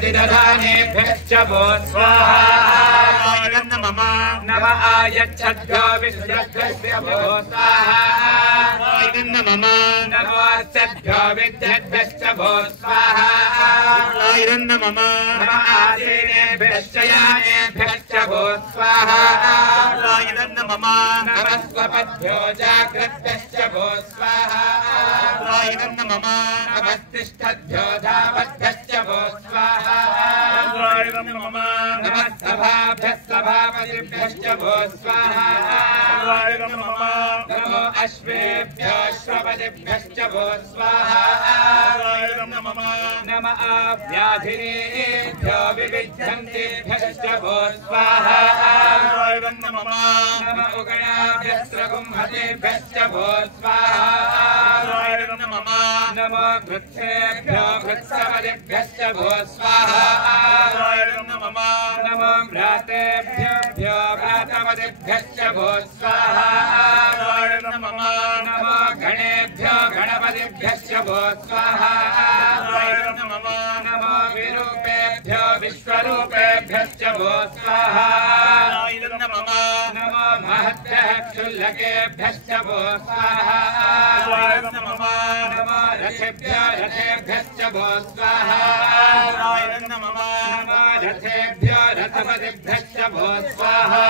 प्रतिदधानेभ्यश्च वो स्वाहा नम आयच्छद्भ्यो विश्वस्य वो स्वाहा नमोऽस्तेभ्यो विद्यद्भ्यश्च वो स्वाहा नम आसीनेभ्यश्च यानेभ्यश्च वो स्वाहा नमस्वपद्भ्यो जाग्रद्भ्यश्च वो स्वाहा नमस्तिष्ठद्भ्यो धावद्भ्यश्च वो स्वाहा नमस्तभाभ्यः सभापतिभ्यश्च वो स्वाहा नमो अश्वेभ्यो श्रवदिभ्यश्च वो स्वाहा नम आव्याधिनेभ्यो विविध्यन्तेभ्यश्च वो स्वाहा नम उगणाभ्यस्त्रगुंहतेभ्यश्च वो स्वाहा नमो घृत्सेभ्यो घृत्सवदिभ्यश्च वो स्वाहा नमो भ्रातेभ्यो भ्रातवदिभ्यश्च वो स्वाहा नमो गणेभ्यो गणपतिभ्यश्च वो स्वाहा नमो विरूपेभ्यो विश्वरूपेभ्यश्च वो स्वाहा नमो महद्भ्यः क्षुल्लकेभ्यश्च वो स्वाहा नमो रथेभ्यो रथेभ्यश्च वो स्वाहा नमो रथेभ्यो रथपतिभ्यश्च वो स्वाहा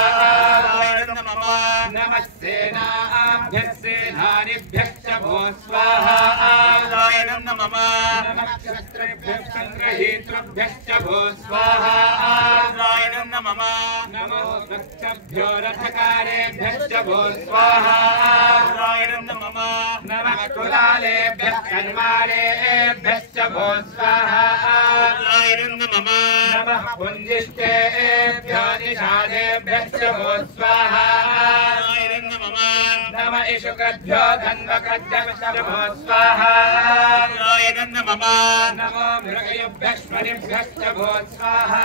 नमः सेनाभ्यः सेनानिभ्यश्च वो स्वाहा नमः क्षत्रेभ्यः क्षत्रहीतृभ्यश्च वो स्वाहा नमो रथभ्यो रथकारेभ्यश्च वो स्वाहा नमः कुलालेभ्यः कन्वारेभ्यश्च वो स्वाहा नमः पुञ्जिष्टेभ्यो निषादेभ्यश्च वो स्वाहा नमः इषुकद्भ्यो धन्वकद्भ्यश्च वो स्वाहा नमो मृगयुभ्यः स्वनिभ्यश्च वो स्वाहा